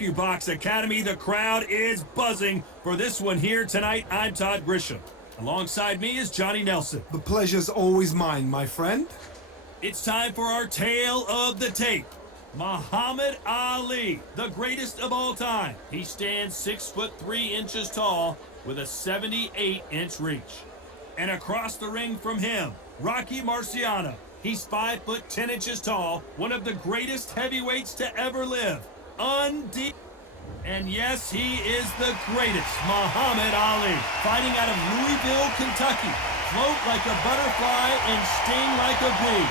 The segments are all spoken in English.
AccuBox Academy. The crowd is buzzing for this one here tonight. I'm Todd Grisham. Alongside me is Johnny Nelson. The pleasure's always mine, my friend. It's time for our tale of the tape. Muhammad Ali, the greatest of all time. He stands 6'3" tall with a 78-inch reach. And across the ring from him, Rocky Marciano. He's 5'10" tall, one of the greatest heavyweights to ever live. Undisputed. And yes, he is the greatest, Muhammad Ali, fighting out of Louisville, Kentucky. Float like a butterfly and sting like a bee.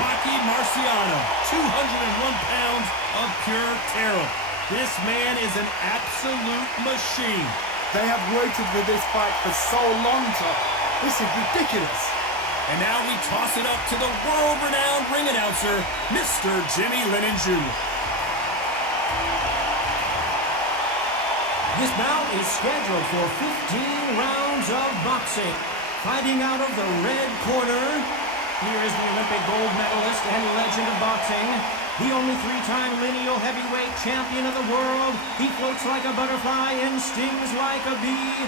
Rocky Marciano, 201 pounds of pure terror. This man is an absolute machine. They have waited for this fight for so long, Todd. This is ridiculous. And now we toss it up to the world-renowned ring announcer, Mr. Jimmy Lennon Jr. This bout is scheduled for 15 rounds of boxing. Fighting out of the red corner, here is the Olympic gold medalist and legend of boxing, the only three-time lineal heavyweight champion of the world. He floats like a butterfly and stings like a bee.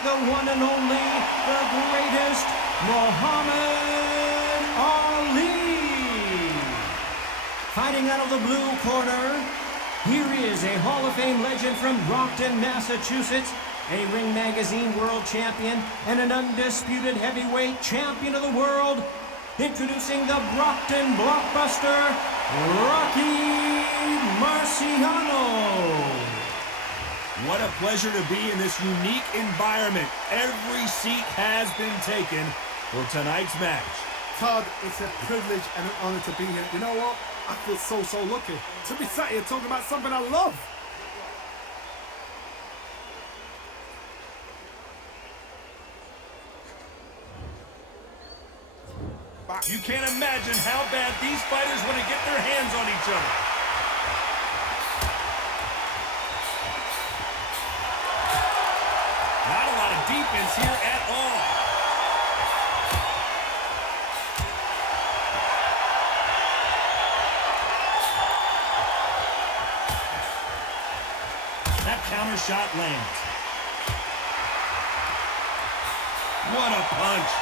The one and only, the greatest, Muhammad Ali. Fighting out of the blue corner, here is a Hall of Fame legend from Brockton, Massachusetts, a Ring Magazine world champion, and an undisputed heavyweight champion of the world. Introducing the Brockton blockbuster, Rocky Marciano. What a pleasure to be in this unique environment. Every seat has been taken for tonight's match. Todd, it's a privilege and an honor to be here. You know what? I feel so lucky to be sat here talking about something I love. You can't imagine how bad these fighters want to get their hands on each other. Not a lot of defense here at all. That counter shot lands. What a punch.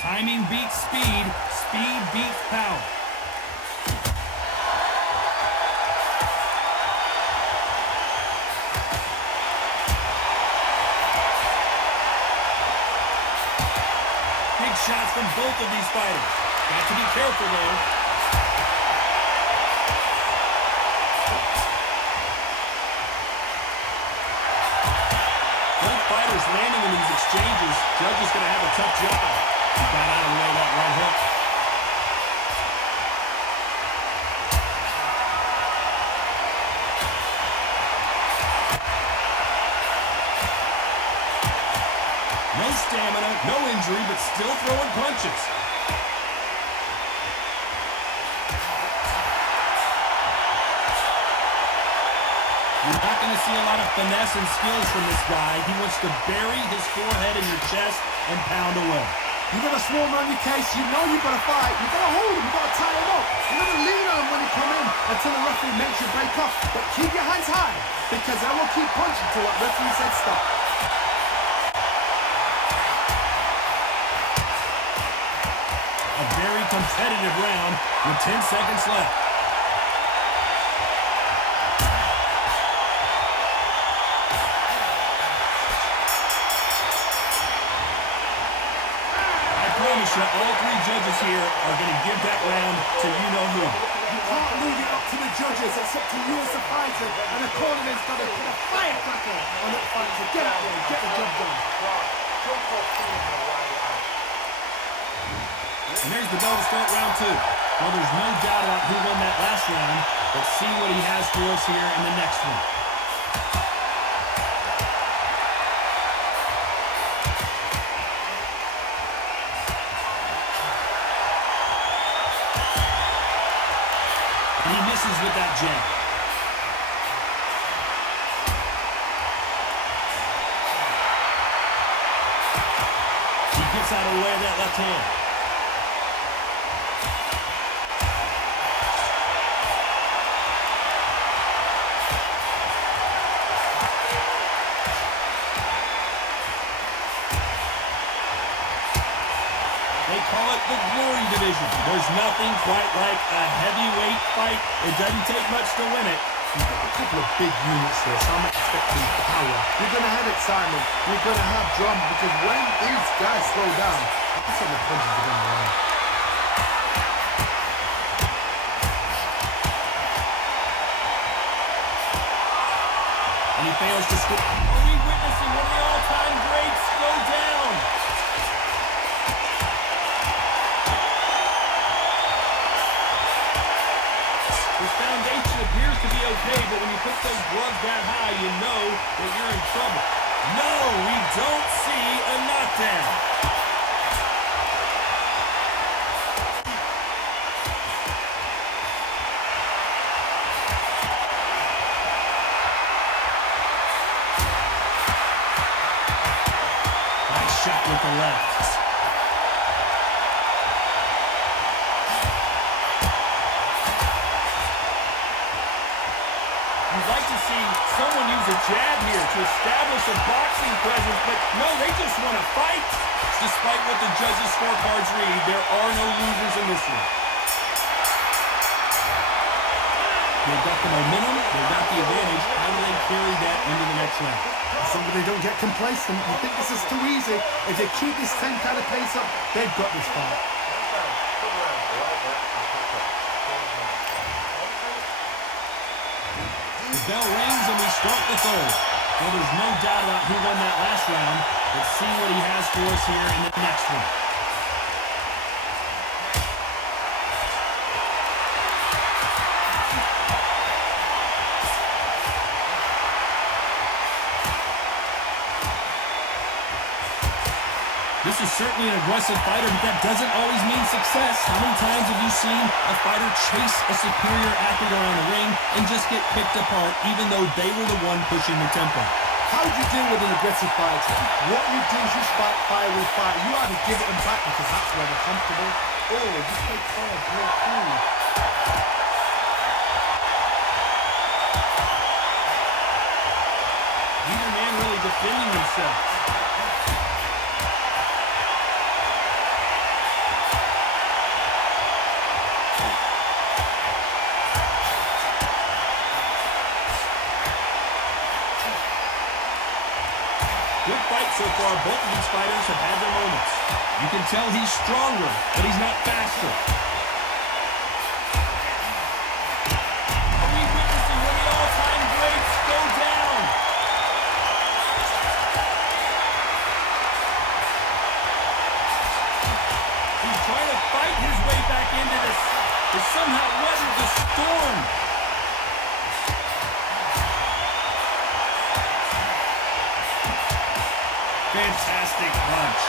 Timing beats speed, speed beats power. Big shots from both of these fighters. Got to be careful though. Both fighters landing in these exchanges. Judge is going to have a tough job. He got out of the way of that right hook. No stamina, no injury, but still throwing punches. You're not going to see a lot of finesse and skills from this guy. He wants to bury his forehead in your chest and pound away. You got a swarm around your case, you know you've got to fight, you've got to hold him, you've got to tie him up. You've got to lean on him when he come in until the referee makes you break off. But keep your hands high, because I will keep punching till that referee said stop. A very competitive round with 10 seconds left. All three judges here are going to give that round to you-know-who. You can't leave it up to the judges. It's up to you as the fighter. And the cornerman's got to put a firecracker on that fight to get out there and get the job done. And there's the bell to start round two. Well, there's no doubt about who won that last round. Let's see what he has for us here in the next one. He misses with that jab. He gets out of the way of that left hand. They call it the glory division. There's nothing quite like a heavyweight fight. It doesn't take much to win it. You've got a couple of big units here, so I'm expecting power. You're going to have excitement. You're going to have drama, because when these guys slow down, that's when the punches are going to land. And he fails to score. Are we witnessing one of the all-time greats go down? His foundation appears to be okay, but when you put those gloves that high, you know that you're in trouble. No, we don't see a knockdown. Nice shot with the left. You'd like to see someone use a jab here to establish a boxing presence, but no, they just want to fight. Despite what the judges' scorecards read, there are no losers in this one. They've got the momentum, they've got the advantage. How do they carry that into the next round? Somebody don't get complacent. You think this is too easy. If they keep this same kind of pace up, they've got this fight. The bell rings and we start the third. Well, there's no doubt about who won that last round. Let's see what he has for us here in the next one. This is certainly an aggressive fighter, but that doesn't always mean success. How many times have you seen a fighter chase a superior athlete around the ring and just get picked apart, even though they were the one pushing the tempo? How do you deal with an aggressive fighter? What you do is you fight fire with fire. You either give it them back because that's where they're comfortable, or you take fire real cool. Neither man really defending himself. Good fight so far. Both of these fighters have had their moments. You can tell he's stronger, but he's not faster. Are we witnessing one of the all-time greats go down? He's trying to fight his way back into this. To somehow weather the storm. Fantastic punch.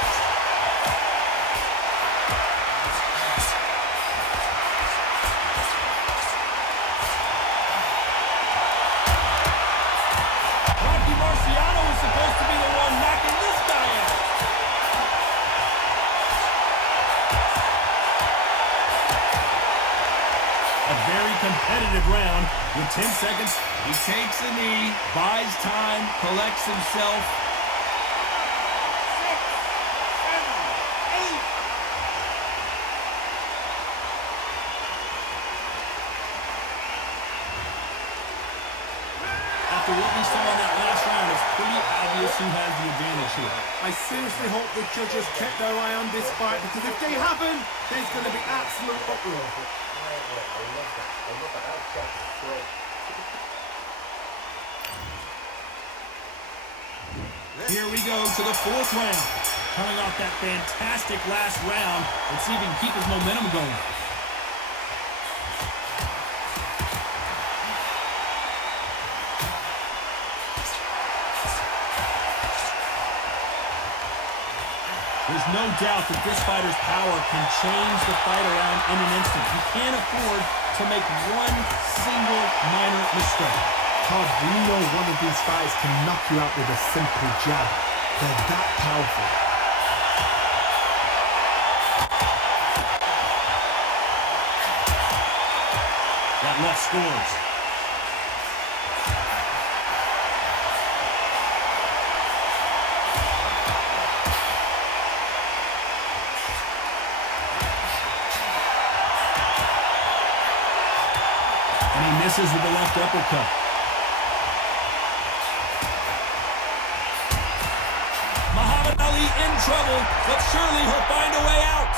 Marciano is supposed to be the one knocking this guy out. A very competitive round. With 10 seconds, he takes a knee, buys time, collects himself. After what we saw in that last round, it's pretty obvious who has the advantage here. I seriously hope the judges kept their eye on this fight, because if they haven't, there's going to be absolute uproar. Here we go to the fourth round. Coming off that fantastic last round, let's see if he can keep his momentum going. There's no doubt that this fighter's power can change the fight around in an instant. You can't afford to make one single minor mistake. Todd, we know one of these guys can knock you out with a simple jab. They're that powerful. That left scores. And he misses with the left uppercut. Muhammad Ali in trouble, but surely he'll find a way out.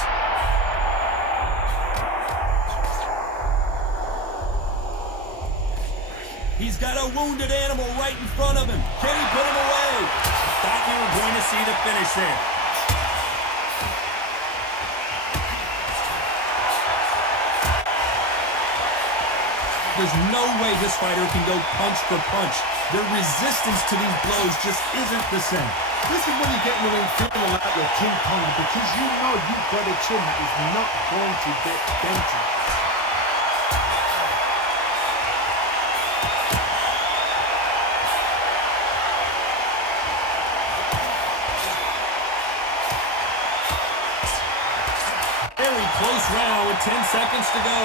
He's got a wounded animal right in front of him. Can he put him away? Thought we were going to see the finish there. There's no way this fighter can go punch for punch. Their resistance to these blows just isn't the same. This is when you get in the ring feeling like you're King Kong, because you know you've got a chin that is not going to get dented. Very close round with 10 seconds to go.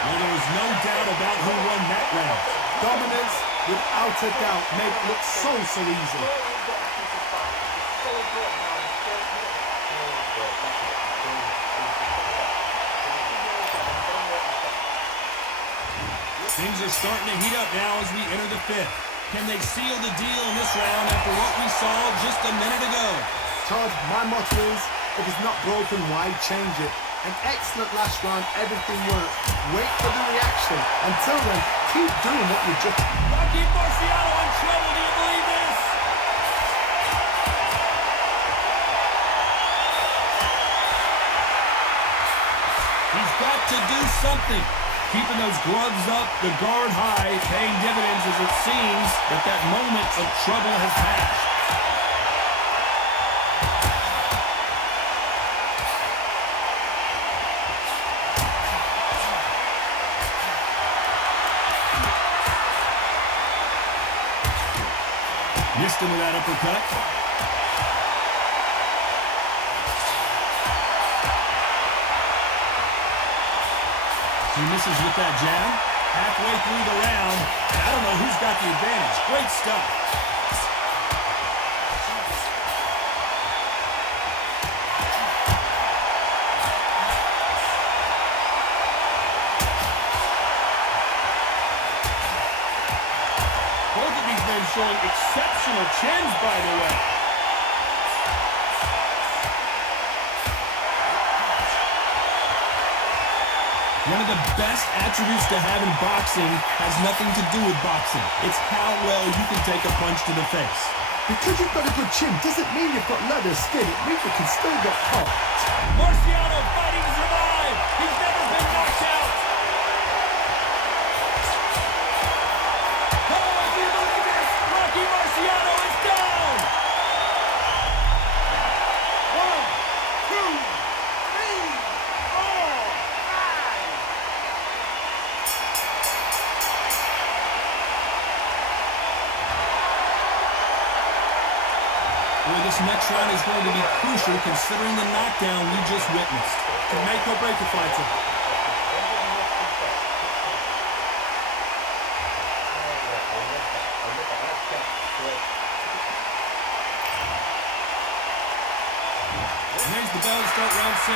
Well, there was no doubt about who won that round. Dominance, without a doubt, made it look so easy. Things are starting to heat up now as we enter the fifth. Can they seal the deal in this round after what we saw just a minute ago? Todd, my motto is, if it's not broken, why change it? An excellent last round, everything worked. Wait for the reaction. Until then, keep doing what you just... Rocky Marciano in trouble, do you believe this? He's got to do something. Keeping those gloves up, the guard high, paying dividends as it seems that that moment of trouble has passed. Missed him with that uppercut. He misses with that jab. Halfway through the round, I don't know who's got the advantage. Great stuff. Both of these men showing exceptional chins, by the way. One of the best attributes to have in boxing has nothing to do with boxing. It's how well you can take a punch to the face. Because you've got a good chin doesn't mean you've got leather skin. It means you can still get caught. Marciano fighting to survive. He's never been knocked out. Oh, do you believe this? Rocky Marciano is down. 1, 2, 3, 4, 5. Boy, this next round is going to be crucial considering the knockdown we just witnessed. To make or break a fighter. And there's the bell to start round 6.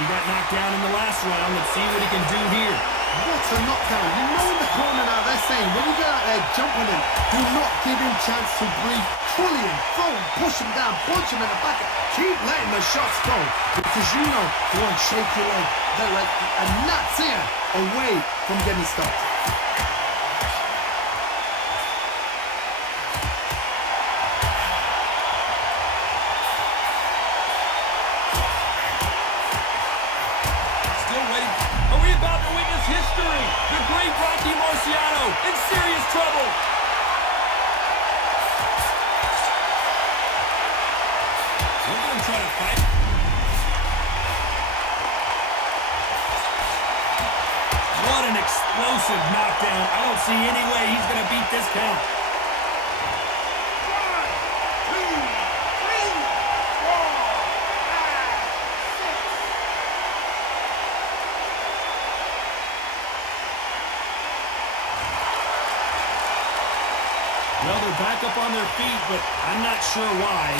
He got knocked down in the last round. Let's see what he can do here. What a knockdown. You know in the corner now they're saying when you get out there jumping in, do not give him chance to breathe. Fully in, throw him, push him down, punch him in the back. Keep letting the shots go. Because you know they won't shake your leg. They're like a gnat's ear away from getting stopped. Still waiting. Are we about to witness history? The great Rocky Marciano in serious trouble. Look at him try to fight. What an explosive knockdown. I don't see any way he's going to beat this count. Well, they're back up on their feet, but I'm not sure why.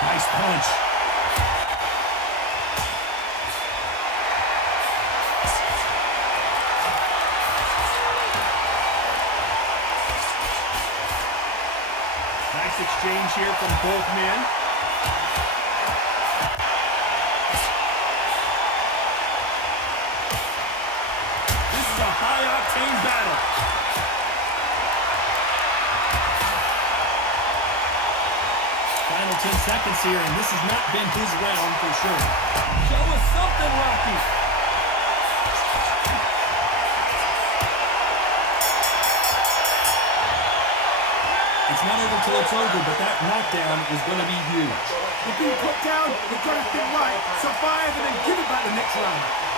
Nice punch. Nice exchange here from both men. A high-octane battle. Final 10 seconds here, and this has not been his round for sure. Show us something, Rocky. It's not over till it's over, but that knockdown is going to be huge. You've been put down, you've got to think right, survive, and then give it back the next round.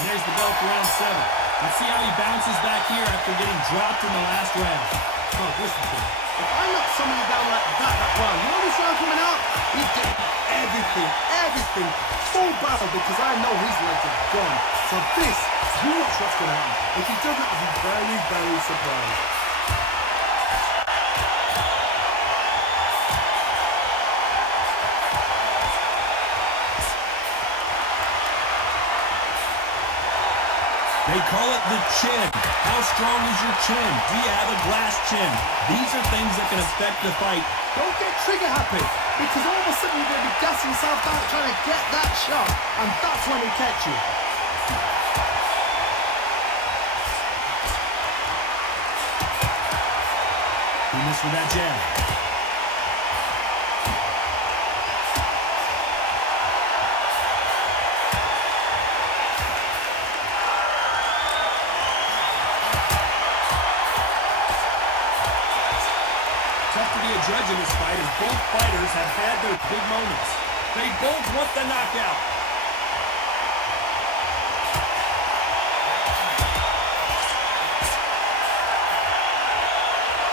And there's the bell for round 7. Let's see how he bounces back here after getting dropped in the last round. Oh, listen to me. If I knock somebody down like that round, you know this round coming out? He did everything, full battle, because I know his legs are gone. So this, you watch what's going to happen. If he doesn't, I'll be very, very surprised. They call it the chin. How strong is your chin? Do you have a glass chin? These are things that can affect the fight. Don't get trigger happy, because all of a sudden you're going to be gassing yourself out trying to get that shot, and that's when he catch you. He missed with that jab. Judge in this fight as both fighters have had their big moments. They both want the knockout.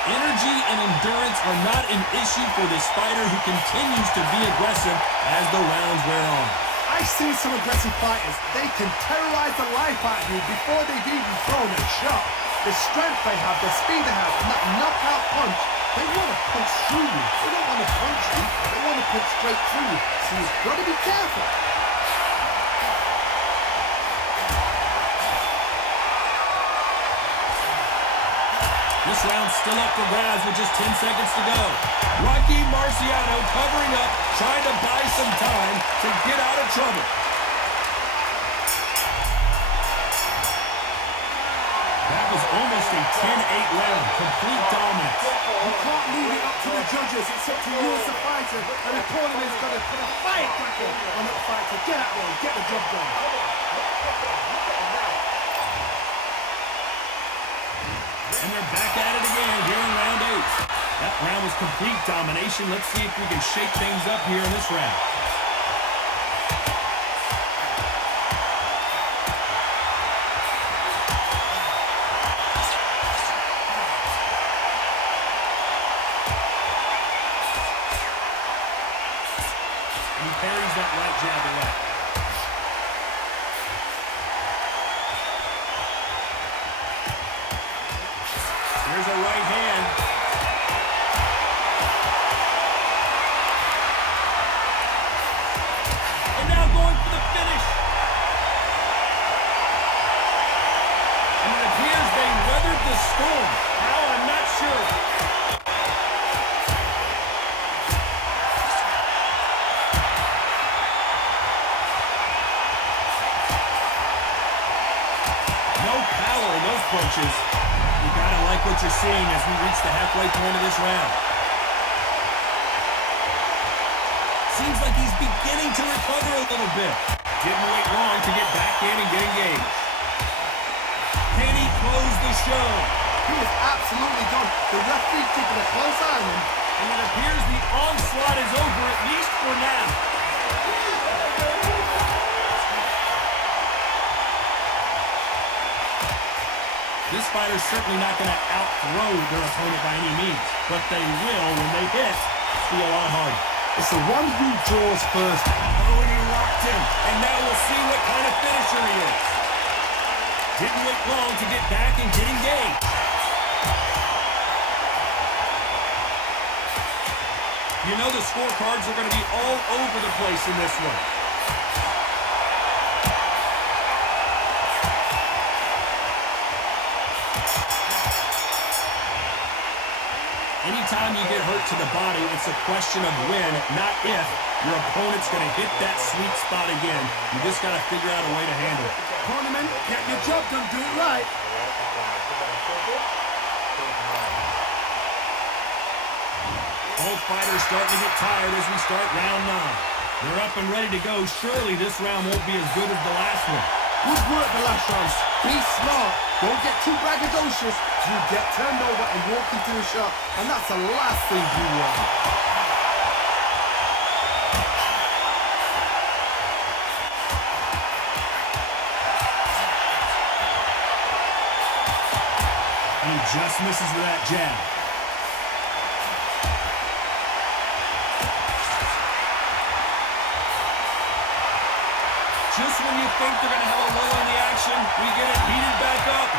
Energy and endurance are not an issue for this fighter who continues to be aggressive as the rounds wear on. I've seen some aggressive fighters. They can terrorize the life out of you before they've even thrown a shot. The strength they have, the speed they have, and that knockout punch. They want to punch through you. They don't want to punch you. They want to punch straight through you. So you've got to be careful. This round's still up for grabs with just 10 seconds to go. Rocky Marciano covering up, trying to buy some time to get out of trouble. That was almost a 10-8 round. Complete dominance. You can't leave it up to the judges. It's up to you as a fighter. And the cornerman's got to put a firecracker on that fight to get out there and get the job done. And they're back at it again here in round 8. That round was complete domination. Let's see if we can shake things up here in this round. He parries that right jab away. There's a right hand. And now going for the finish. And it appears they weathered the storm. How, I'm not sure. No power in those punches. You gotta like what you're seeing as we reach the halfway point of this round. Seems like he's beginning to recover a little bit. Didn't wait long to get back in and get engaged. Can he close the show? He is absolutely done. The referee keeping a close eye on him. And it appears the onslaught is over, at least for now. This fighter's certainly not going to outthrow their opponent by any means, but they will, when they hit, feel a lot harder. It's the one who draws first. Oh, and he locked him, and now we'll see what kind of finisher he is. Didn't wait long to get back and get engaged. You know the scorecards are going to be all over the place in this one. Anytime you get hurt to the body, it's a question of when, not if, your opponent's going to hit that sweet spot again. You just got to figure out a way to handle it. Cornerman, get your job done, do it right. Both fighters starting to get tired as we start round 9. They're up and ready to go. Surely this round won't be as good as the last one. Good work the last round. Be smart. Don't get too braggadocious. You get turned over and walk into the shot. And that's the last thing you want. And he just misses with that jab. Just when you think they're going to have a lull in the action, we get it heated back up.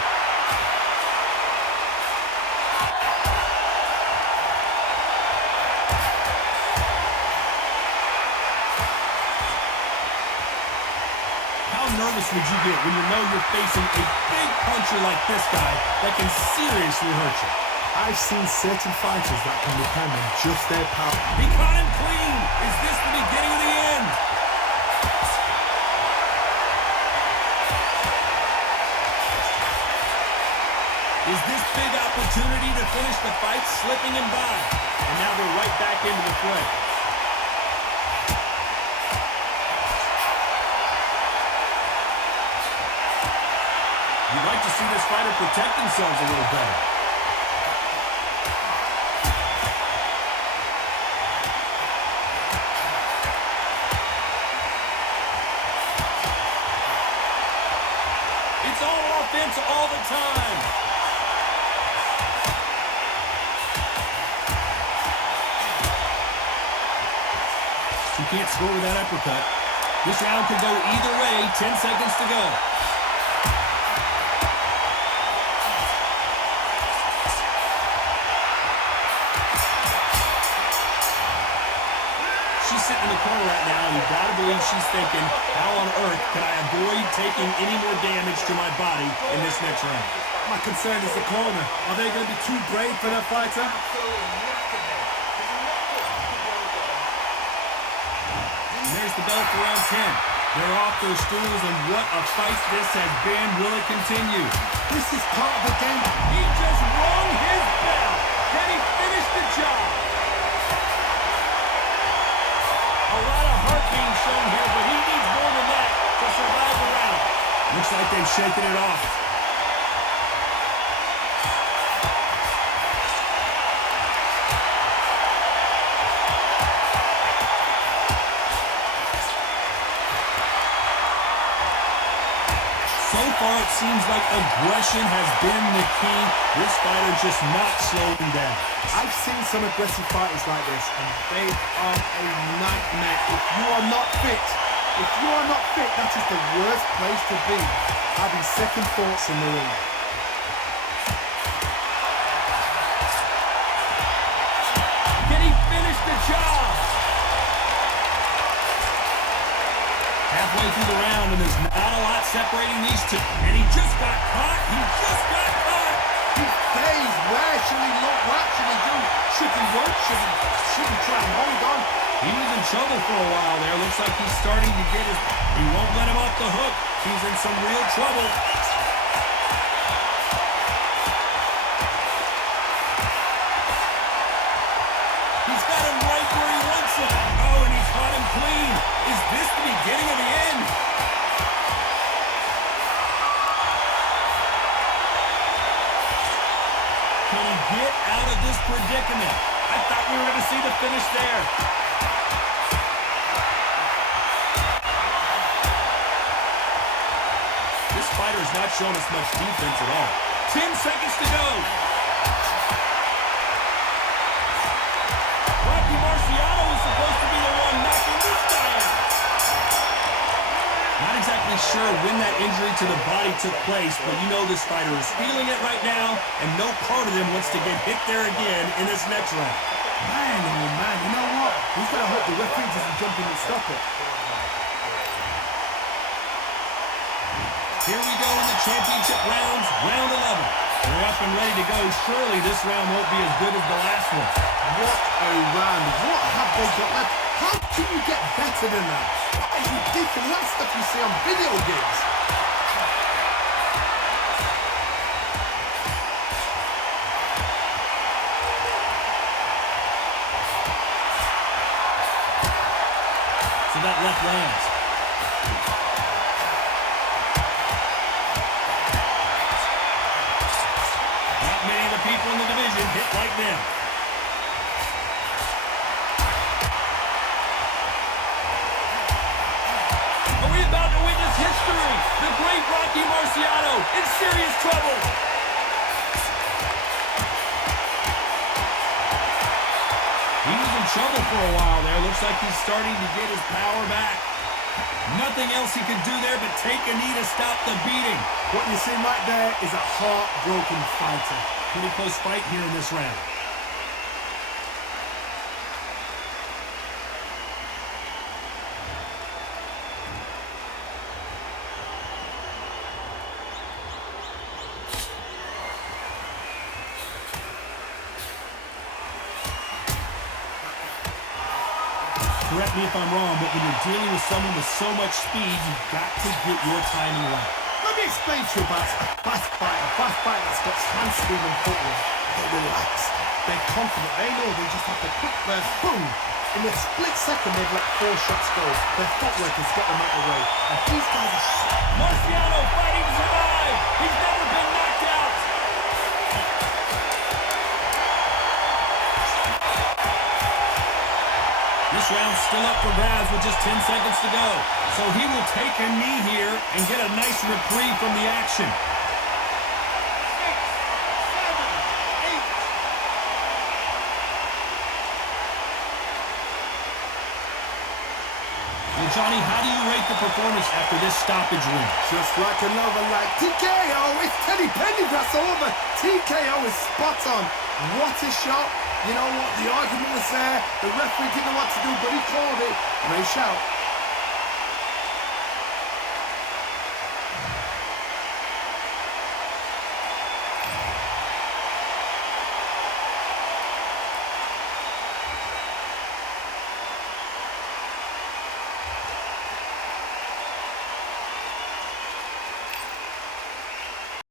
How nervous would you get when you know you're facing a big puncher like this guy that can seriously hurt you? I've seen certain fighters that can depend on just their power. He caught him clean. Is this the beginning of the end? Is this big opportunity to finish the fight slipping him by? And now they're right back into the fray. You'd like to see this fighter protect themselves a little better. It's all offense all the time. You can't score with that uppercut. This round could go either way. 10 seconds to go. She's sitting in the corner right now, and you've got to believe she's thinking, how on earth can I avoid taking any more damage to my body in this next round? My concern is the corner. Are they going to be too brave for their fighter? And there's the bell for round 10. They're off their stools, and what a fight this has been. Will it continue? This is part of the game. He just rung his bell. Can he finish the job? A lot of heart being shown here, but he needs more than that to survive the round. Looks like they've shaken it off. So far, it seems like aggression has been the key. This fighter just not slowing down. I've seen some aggressive fighters like this, and they are a nightmare. If you are not fit, that is the worst place to be. Having second thoughts in the ring. Can he finish the job? Halfway through the round, and there's not a lot separating these two. And he just got caught. He just got caught. He's dazed. Where should he look? What should he do? Should he work? Should he try and hold on? He was in trouble for a while there. Looks like he's starting to get his... He won't let him off the hook. He's in some real trouble. He's got him right where he wants him. Oh, and he's caught him there. This fighter has not shown us much defense at all. 10 seconds to go. Marciano is supposed to be the one knocking this guy out. Not exactly sure when that injury to the body took place, but you know this fighter is feeling it right now, and no part of them wants to get hit there again in this next round. Man, oh man, you know what? He's got to hope the referee doesn't jump in and stop it. Here we go in the championship rounds, round 11. They're up and ready to go. Surely this round won't be as good as the last one. What a round. What have they got left? How can you get better than that? That is ridiculous. That's stuff you see on video games. So that left lands. Not many of the people in the division hit like them. Are we about to witness history? The great Rocky Marciano in serious trouble. He was in trouble for a while there. Looks like he's starting to get his power back. Nothing else he can do there but take a knee to stop the beating. What you see right there is a heartbroken fighter. Pretty close fight here in this round. Correct me if I'm wrong, but when you're dealing with someone with so much speed, you've got to get your timing right. Let me explain to you about a fast fighter that's got hand-speed and footwork. They're relaxed. They're confident. They know they just have to quick burst, boom. In a split second, they've let 4 shots go. Their footwork has got them out of the way. And these guys are Marciano fighting to survive. He's never been knocked out. This round's still up for grabs with just 10 seconds to go. So he will take a knee here and get a nice reprieve from the action. 6, 7, 8. Well, Johnny, how do you rate the performance after this stoppage win? just like another like TKO. It's Teddy Pendergrass over. TKO is spot on. What a shot. You know what? The argument was there. The referee didn't know what to do, but he called it. Great shout.